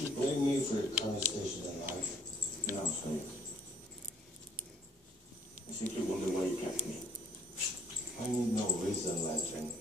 You blame me for your conversation in life? No, son. I simply wonder why you kept me. I need no reason, Legend.